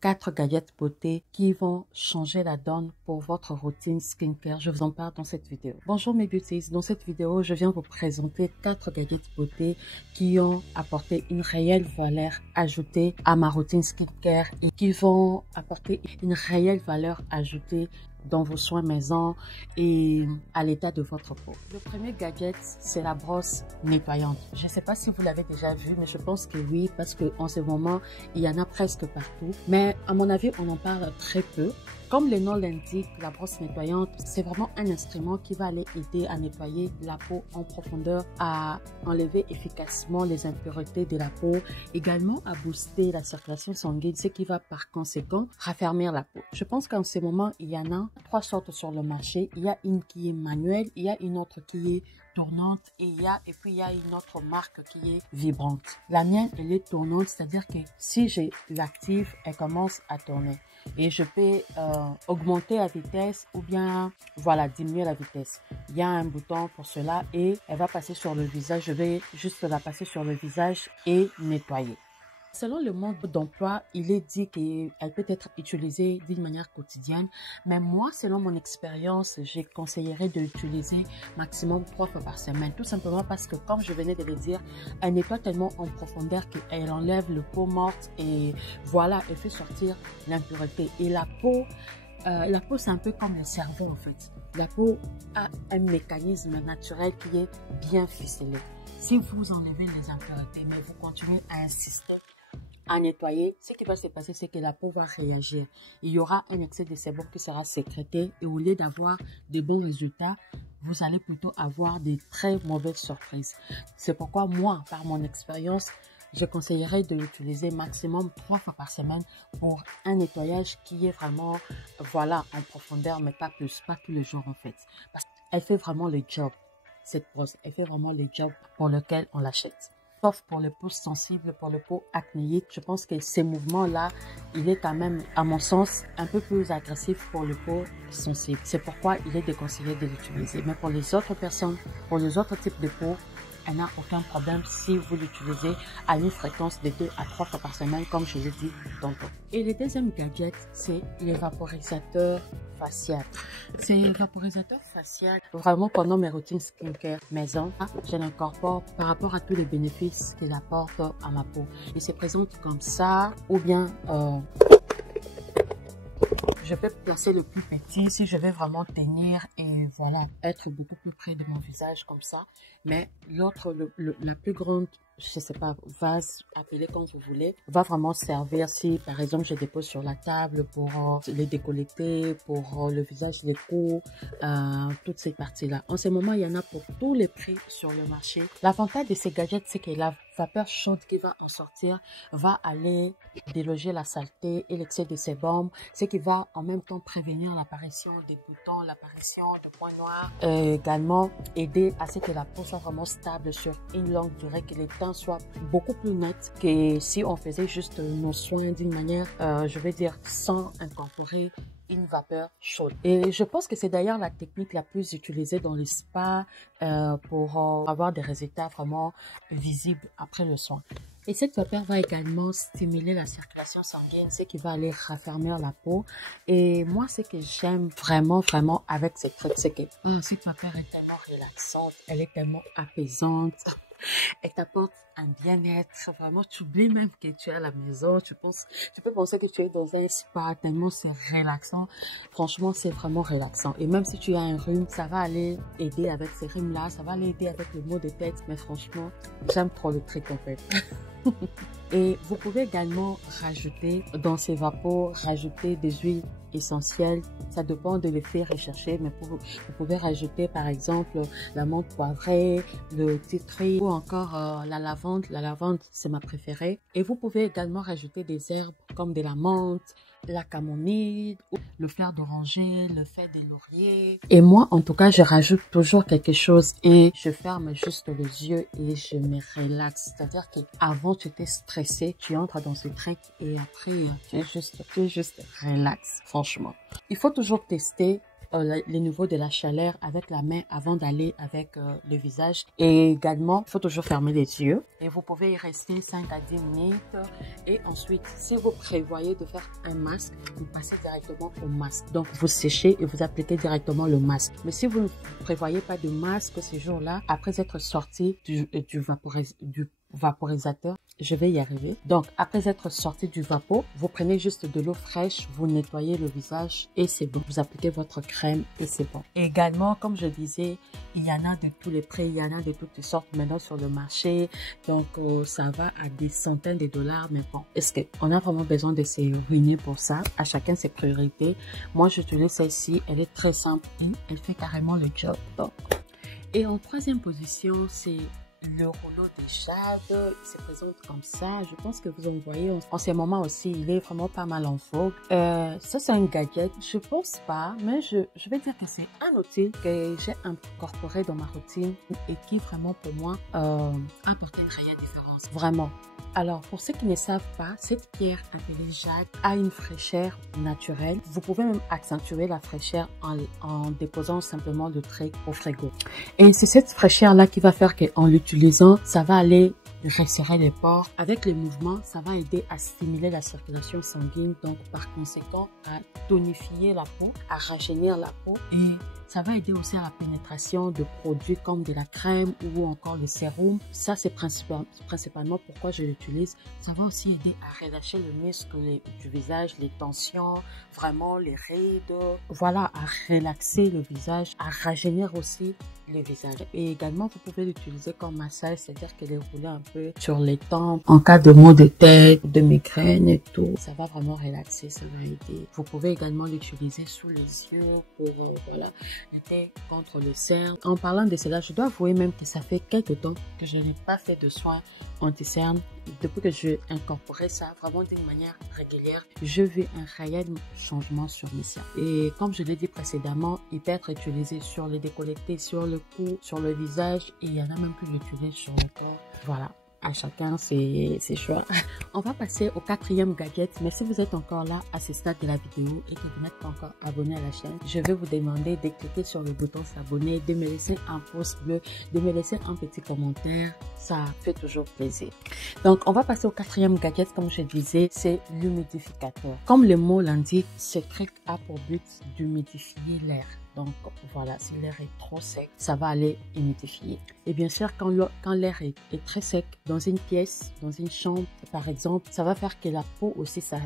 4 gadgets beauté qui vont changer la donne pour votre routine skincare. Je vous en parle dans cette vidéo. Bonjour mes beauties, dans cette vidéo, je viens vous présenter 4 gadgets beauté qui ont apporté une réelle valeur ajoutée à ma routine skincare et qui vont apporter une réelle valeur ajoutée dans vos soins maison et à l'état de votre peau. Le premier gadget, c'est la brosse nettoyante. Je ne sais pas si vous l'avez déjà vu, mais je pense que oui, parce qu'en ce moment, il y en a presque partout. Mais à mon avis, on en parle très peu. Comme le nom l'indique, la brosse nettoyante, c'est vraiment un instrument qui va aller aider à nettoyer la peau en profondeur, à enlever efficacement les impuretés de la peau, également à booster la circulation sanguine, ce qui va par conséquent raffermir la peau. Je pense qu'en ce moment, il y en a 3 sortes sur le marché. Il y a une qui est manuelle, il y a une autre qui est tournante et puis il y a une autre marque qui est vibrante. La mienne, elle est tournante, c'est-à-dire que si je l'active, elle commence à tourner. Et je peux augmenter la vitesse ou bien voilà diminuer la vitesse. Il y a un bouton pour cela et elle va passer sur le visage. Je vais juste la passer sur le visage et nettoyer. Selon le mode d'emploi, il est dit qu'elle peut être utilisée d'une manière quotidienne. Mais moi, selon mon expérience, je conseillerais de l'utiliser maximum 3 fois par semaine. Tout simplement parce que, comme je venais de le dire, elle nettoie tellement en profondeur qu'elle enlève le peau morte et voilà, elle fait sortir l'impureté. Et la peau, c'est un peu comme le cerveau en fait. La peau a un mécanisme naturel qui est bien ficelé. Si vous enlevez les impuretés, mais vous continuez à insister à nettoyer, ce qui va se passer, c'est que la peau va réagir. Il y aura un excès de sébum qui sera sécrété et au lieu d'avoir de bons résultats, vous allez plutôt avoir des très mauvaises surprises. C'est pourquoi moi, par mon expérience, je conseillerais de l'utiliser maximum 3 fois par semaine pour un nettoyage qui est vraiment, voilà, en profondeur, mais pas plus, pas tous les jours en fait. Parce qu'elle fait vraiment le job, cette brosse, elle fait vraiment le job pour lequel on l'achète. Sauf pour les peaux sensibles, pour les peaux acnéiques, je pense que ces mouvements-là, il est quand même, à mon sens, un peu plus agressif pour les peaux sensibles. C'est pourquoi il est déconseillé de l'utiliser. Mais pour les autres personnes, pour les autres types de peau, elle n'a aucun problème si vous l'utilisez à une fréquence de 2 à 3 fois par semaine, comme je l'ai dit tantôt. Et le deuxième gadget, c'est le vaporisateur facial. C'est vaporisateur facial. Vraiment, pendant mes routines skincare maison, je l'incorpore par rapport à tous les bénéfices qu'il apporte à ma peau. Il se présente comme ça, ou bien je peux placer le plus petit si je vais vraiment tenir et voilà, être beaucoup plus près de mon visage comme ça. Mais l'autre, la plus grande, je sais pas, vase, appelez comme vous voulez, va vraiment servir si par exemple je dépose sur la table pour les décolletés, pour le visage, les cous, toutes ces parties-là. En ce moment, il y en a pour tous les prix sur le marché. L'avantage de ces gadgets, c'est que la vapeur chaude qui va en sortir va aller déloger la saleté et l'excès de sébum, ce qui va en même temps prévenir l'apparition des boutons, l'apparition de points noirs, également aider à ce que la peau soit vraiment stable sur une longue durée, que les teints soient beaucoup plus nets que si on faisait juste nos soins d'une manière, je vais dire, sans incorporer une vapeur chaude. Et je pense que c'est d'ailleurs la technique la plus utilisée dans les spas pour avoir des résultats vraiment visibles après le soin. Et cette vapeur va également stimuler la circulation sanguine, ce qui va aller raffermir la peau. Et moi, ce que j'aime vraiment avec cette truc, c'est que cette vapeur est tellement relaxante, elle est tellement apaisante. Elle t'apporte un bien-être. Vraiment, tu oublies même que tu es à la maison. Tu peux penser que tu es dans un spa tellement c'est relaxant. Franchement, c'est vraiment relaxant. Et même si tu as un rhume, ça va aller aider avec ces rhumes-là. Ça va aller aider avec le maux de tête. Mais franchement, j'aime trop le truc en fait. Et vous pouvez également rajouter dans ces vapeurs, rajouter des huiles essentielles. Ça dépend de l'effet recherché, mais vous pouvez rajouter par exemple la menthe poivrée, le titri ou encore la lavande. La lavande, c'est ma préférée. Et vous pouvez également rajouter des herbes comme de la menthe, la camomille, le fleur d'oranger, le feuille de laurier. Et moi, en tout cas, je rajoute toujours quelque chose et je ferme juste les yeux et je me relaxe. C'est-à-dire qu'avant, tu étais stressé, tu entres dans ce truc et après, tu es juste relax, franchement. Il faut toujours tester les niveaux de la chaleur avec la main avant d'aller avec le visage. Et également, il faut toujours fermer les yeux. Et vous pouvez y rester 5 à 10 minutes. Et ensuite, si vous prévoyez de faire un masque, vous passez directement au masque. Donc, vous séchez et vous appliquez directement le masque. Mais si vous ne prévoyez pas de masque ces jours-là, après être sorti du vaporisateur, je vais y arriver. Donc, après être sorti du vapeau, vous prenez juste de l'eau fraîche, vous nettoyez le visage et c'est bon. Vous appliquez votre crème et c'est bon. Et également, comme je disais, il y en a de tous les prix, il y en a de toutes sortes maintenant sur le marché. Donc, ça va à des centaines de dollars. Mais bon, est-ce qu'on a vraiment besoin de se ruiner pour ça? À chacun ses priorités. Moi, j'utilise celle-ci. Elle est très simple. Elle fait carrément le job. Donc. Et en troisième position, c'est le rouleau de jade. Il se présente comme ça. Je pense que vous en voyez en ce moment aussi. Il est vraiment pas mal en vogue. Ça, c'est un gadget. Je pense pas, mais je vais dire que c'est un outil que j'ai incorporé dans ma routine et qui vraiment pour moi apporte une réelle différence. Vraiment. Alors, pour ceux qui ne savent pas, cette pierre appelée jade a une fraîcheur naturelle. Vous pouvez même accentuer la fraîcheur en déposant simplement le trait au frigo. Et c'est cette fraîcheur-là qui va faire qu'en l'utilisant, ça va aller resserrer les pores. Avec les mouvements, ça va aider à stimuler la circulation sanguine, donc par conséquent à tonifier la peau, à rajeunir la peau et ça va aider aussi à la pénétration de produits comme de la crème ou encore le sérum. Ça, c'est principalement pourquoi je l'utilise. Ça va aussi aider à relâcher le muscle du visage, les tensions, vraiment les rides. Voilà, à relaxer le visage, à rajeunir aussi le visage. Et également, vous pouvez l'utiliser comme massage, c'est-à-dire que les rouler un peu sur les tempes en cas de maux de tête, de migraine et tout. Ça va vraiment relaxer, ça va aider. Vous pouvez également l'utiliser sous les yeux pour voilà, lutter contre le cerne. En parlant de cela, je dois avouer même que ça fait quelques temps que je n'ai pas fait de soins anti-cerne. Depuis que j'ai incorporé ça vraiment d'une manière régulière, je vis un réel changement sur mes cernes. Et comme je l'ai dit précédemment, il peut être utilisé sur les décolletés, sur le cou, sur le visage et il y en a même qui l'utilisent sur le corps. Voilà. À chacun ses choix. On va passer au quatrième gadget, mais si vous êtes encore là à ce stade de la vidéo et que vous n'êtes pas encore abonné à la chaîne, je vais vous demander de cliquer sur le bouton s'abonner, de me laisser un pouce bleu, de me laisser un petit commentaire, ça fait toujours plaisir. Donc on va passer au quatrième gadget, comme je disais, c'est l'humidificateur. Comme le mot l'indique, ce truc a pour but d'humidifier l'air. Donc voilà, si l'air est trop sec, ça va aller humidifier. Et bien sûr, quand l'air est très sec dans une pièce, dans une chambre, par exemple, ça va faire que la peau aussi, ça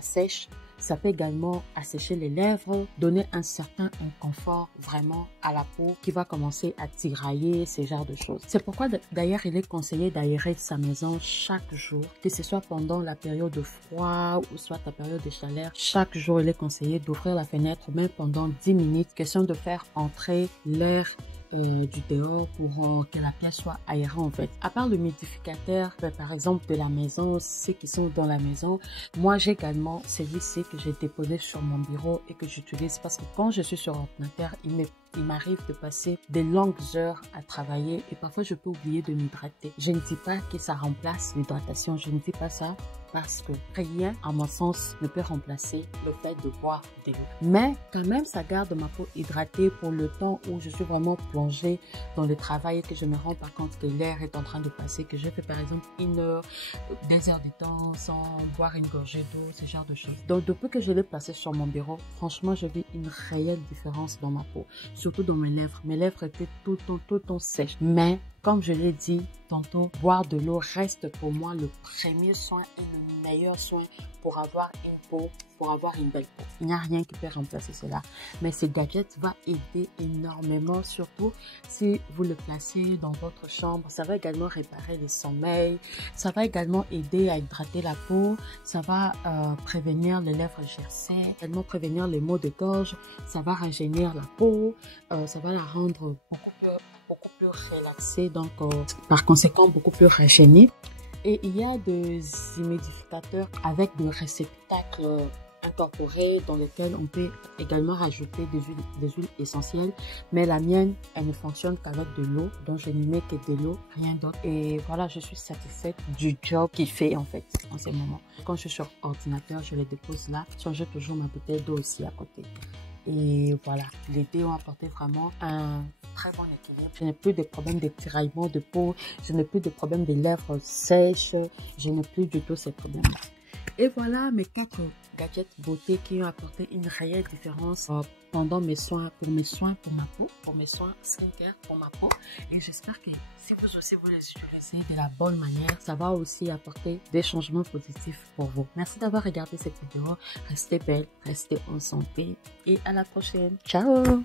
sèche. Ça peut également assécher les lèvres, donner un certain inconfort vraiment à la peau qui va commencer à tirailler, ce genre de choses. C'est pourquoi d'ailleurs il est conseillé d'aérer sa maison chaque jour, que ce soit pendant la période de froid ou soit la période de chaleur. Chaque jour il est conseillé d'ouvrir la fenêtre même pendant 10 minutes, question de faire entrer l'air du dehors pour que la pièce soit aérée en fait. À part l'humidificateur, par exemple de la maison, ceux qui sont dans la maison, moi j'ai également celui-ci que j'ai déposé sur mon bureau et que j'utilise parce que quand je suis sur ordinateur, il m'arrive de passer des longues heures à travailler et parfois je peux oublier de m'hydrater. Je ne dis pas que ça remplace l'hydratation, je ne dis pas ça parce que rien, à mon sens, ne peut remplacer le fait de boire de l'eau. Mais quand même, ça garde ma peau hydratée pour le temps où je suis vraiment plongée dans le travail et que je me rends pas compte que l'air est en train de passer, que je fais par exemple 1 heure, 2 heures de temps sans boire une gorgée d'eau, ce genre de choses. Donc depuis que je l'ai placé sur mon bureau, franchement, je vis une réelle différence dans ma peau, surtout dans mes lèvres. Mes lèvres étaient tout le temps sèches. Mais comme je l'ai dit tantôt, boire de l'eau reste pour moi le premier soin et le meilleur soin pour avoir une peau, pour avoir une belle peau. Il n'y a rien qui peut remplacer cela. Mais ce gadget va aider énormément, surtout si vous le placez dans votre chambre. Ça va également réparer le sommeil. Ça va également aider à hydrater la peau. Ça va prévenir les lèvres gercées, également prévenir les maux de gorge. Ça va rajeunir la peau. Ça va la rendre beaucoup plus relaxée, donc par conséquent beaucoup plus rajeunie. Et il y a des humidificateurs avec des réceptacles incorporés dans lesquels on peut également rajouter des huiles essentielles. Mais la mienne, elle ne fonctionne qu'avec de l'eau, donc je ne mets que de l'eau, rien d'autre. Et voilà, je suis satisfaite du job qu'il fait en fait en ce moment. Quand je suis sur ordinateur, je les dépose là. J'ai toujours ma bouteille d'eau aussi à côté. Et voilà, les deux ont apporté vraiment un très bon équilibre. Je n'ai plus de problème de tiraillement de peau, je n'ai plus de problème des lèvres sèches, je n'ai plus du tout ces problèmes-là. Et voilà mes 4 gadgets beauté qui ont apporté une réelle différence pendant mes soins, pour ma peau, pour mes soins skincare pour ma peau. Et j'espère que si vous aussi vous les utilisez de la bonne manière, ça va aussi apporter des changements positifs pour vous. Merci d'avoir regardé cette vidéo. Restez belle, restez en santé et à la prochaine. Ciao!